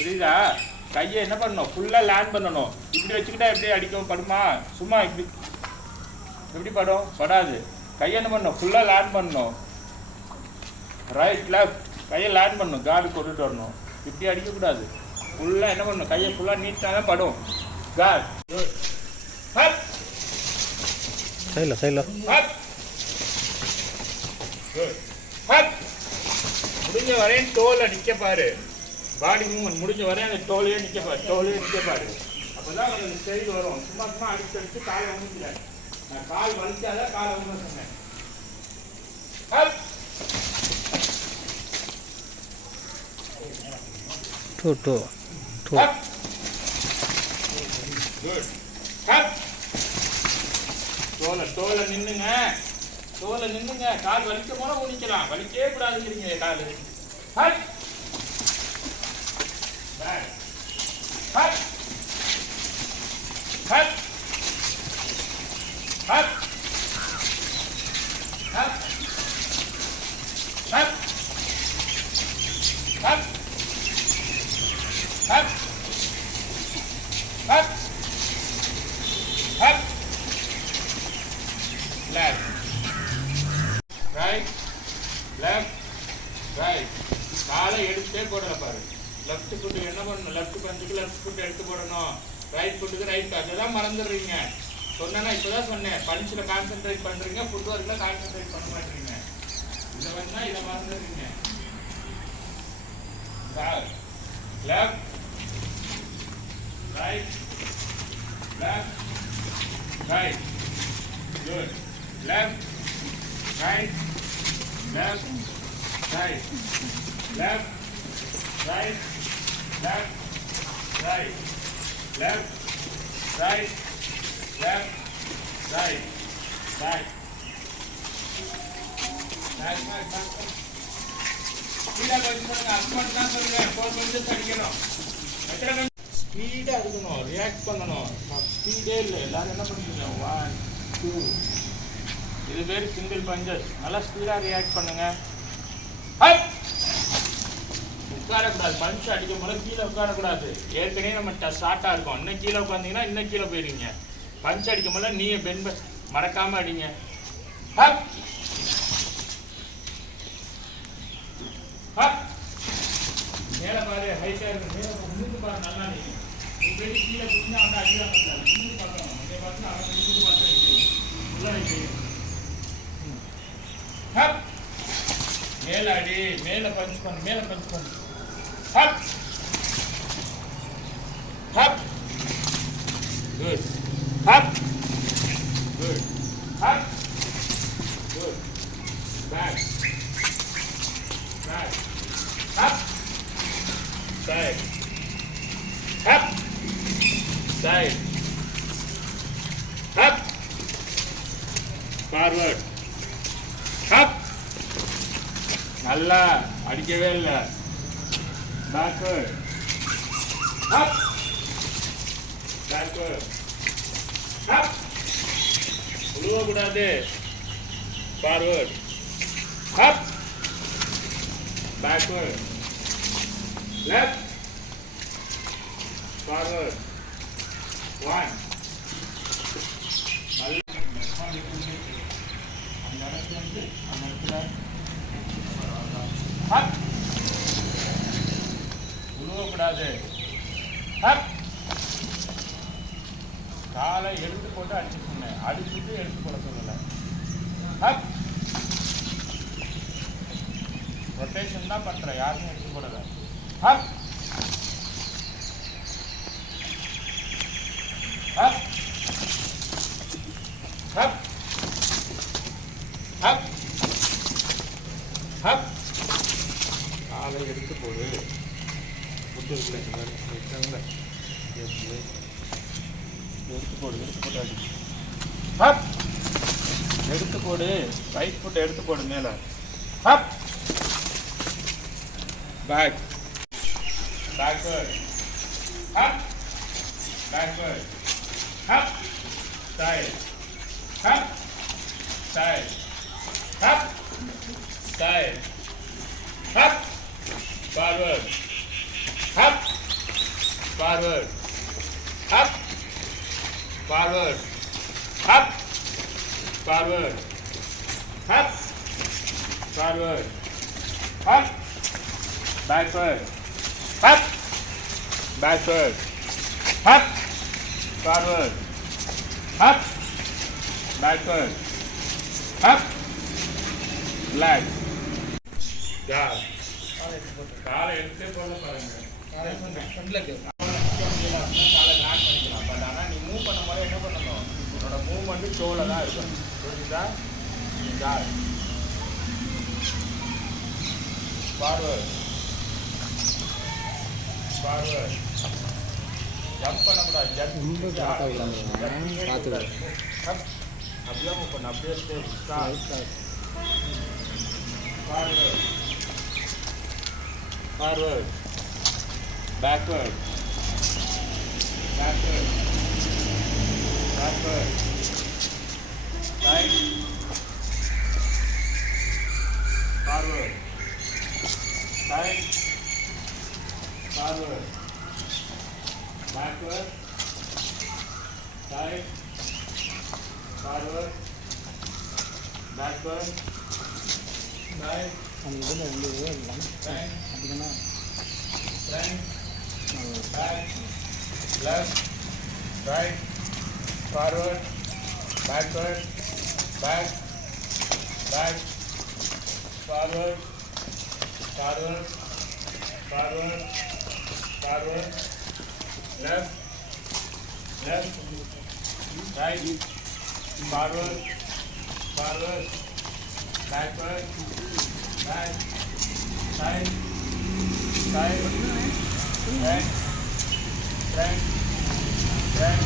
புரியுதா? கையை என்ன பண்ணணும், ஃபுல்லாக லேண்ட் பண்ணணும். இப்படி வச்சுக்கிட்டா எப்படி அடிக்கும், படுமா? சும்மா இப்படி எப்படி படும்? படாது. கையை என்ன பண்ணணும், ஃபுல்லாக லேண்ட் பண்ணணும். ரைட் லெஃப்ட் கையை லேண்ட் பண்ணணும், கார்டு கொண்டுட்டு வரணும். இப்படி அடிக்கக்கூடாது. ஃபுல்லாக என்ன பண்ணணும், கையை ஃபுல்லாக நீட்டாக தான் படும். கார்டு ஹப் சைடில் ஹப் ஹப். முடிஞ்ச வரையும் தோலை நிற்க பாரு. பாடி மூவ்மெண்ட் முடிஞ்ச வரையும் அந்த தோலையே நிற்க பாரு. தோலையே நிற்க பாரு. அப்போ தான் அந்த ஸ்டைல் வரும். சும்மா சும்மா அடிச்சு காலை ஒன்றுல. நான் கால் வலிச்சாதான் காலை ஒன்று சொன்னேன். Hup two two two. Hup good. Hup தோலை நின்னுங்க. தோலை நின்னுங்க. கால் வலிக்க போல ஊனிக்கலாம். வலிக்கவே கூடாதுங்கிறீங்க கால். Hup back hup hup hup hup hup hup hup hup hup. Left right left right. காலை எடுத்துட்டே போடல பாரு. லெஃப்ட் ஃபுட்டு என்ன பண்ணணும், லெஃப்ட் பஞ்சுக்கு லெஃப்ட் ஃபுட் எடுத்து போடணும். ரைட் ஃபுட்டுக்கு ரைட். அதுதான் மறந்துடுறீங்க. சொன்னா இப்போதான் சொன்னேன். பஞ்சில் கான்சென்ட்ரேட் பண்ணுறீங்க, ஃபுட் ஒர்க்கில் கான்சென்ட்ரேட் பண்ண மாட்டீங்க. இதை வந்து இதை மறந்துடுறீங்க. Left right left right. Good. Left right left right left right left right left right left right back back back back. Speedo கொஞ்சம் பண்ணுங்க. அஸ்மட் தான் சொல்லுவேன். 4 மினிட்ஸ் அடிக்கணும். எத்தனை கொஞ்சம் ஸ்பீடா இருக்கணும். ரியாக்ட் பண்ணணும். ஸ்பீடே இல்லை. எல்லாரும் என்ன பண்ணுறீங்க? 1 2. இது பேர் சிங்கிள் பஞ்சஸ். நல்லா ஸ்பீடாக ரியாக்ட் பண்ணுங்க. உட்காரக்கூடாது. பஞ்ச் அடிக்கும் போல கீழே உட்காரக்கூடாது. ஏற்கனவே நம்ம ஷார்ட்டாக இருக்கும். இன்னும் கீழே உட்காந்தீங்கன்னா இன்னும் கீழே போயிடுவீங்க. பஞ்ச் அடிக்கும் போல நீ பெண் மறக்காம அடிங்க. Hub hub. மேலே பாரு, ஹைட்டாக இருக்கு. மேலே முன்னுக்கு பாரு. நல்லா நீ போய் கீழே குடிஞ்சா வந்து அடிக்கிறாங்க. முன்னுக்கு பார்க்கணும். அதே பார்த்து அவன் முன்னுக்கு பார்த்து அடிக்கணும். ஃபுல்லாக அடிக்கணும். ஹப் மேல அடி. மேல பஞ்ச் பண்ணு. மேல பஞ்ச் பண்ணு. Hup hup. Good. Hup good. Hup good. Back back. Hup side hub side hup forward. Hup. நல்லா அடிக்கவே இல்லை. பேக்வர்ட். Hub backward. ஹப் உழுவக்கூடாது. Forward. Hup backward. Left forward. 1. Hup உழுவக்கூடாது. ஹப் காலை எடுத்து போட்டு அடிச்சு சொன்னேன். அடிச்சுட்டு எடுத்து போட சொல்லலை. ஹப் ரொட்டேஷன் தான் பண்ற. யாருமே எடுத்து போடல. Hub hup hup hup hub. காலை எடுத்து போடு. புட்டு இருக்குல்ல, எடுத்து போடு. எடுத்து போட்டு அடி. ஹப் எடுத்து போடு. ரைட் ஃபுட் எடுத்து போடு மேலே. Up back backward. Hub backward. Up side. Hub side. Hub side. Up, forward. Up, forward, up, forward, up, forward, up, forward, up, backward, up, backward, up, forward, up, backward, up, relax. Yeah. காலை எடுத்து போல பாருங்க. காலை lock பண்ணிக்கலாம். But ஆனால் நீ move பண்ணும் போது என்ன பண்ணணும்? உன்னோட மூவ்மெண்ட்டு டோவில் தான் இருக்கும். புரியுதா? Forward, forward. ஜம்ப் பண்ணக்கூடாது. அப்படியே மூவ் பண்ணு. அப்படியே forward, forward, backward, backward, backward, right, forward, right, forward, backward, right, forward, backward, right. அந்த இதில் வந்து Right. அப்படின்னா Front, back, left, right, forward, backward, back, back, forward, forward, forward, forward, left, left, right, forward, forward, backward, back, side, side, front, front, front,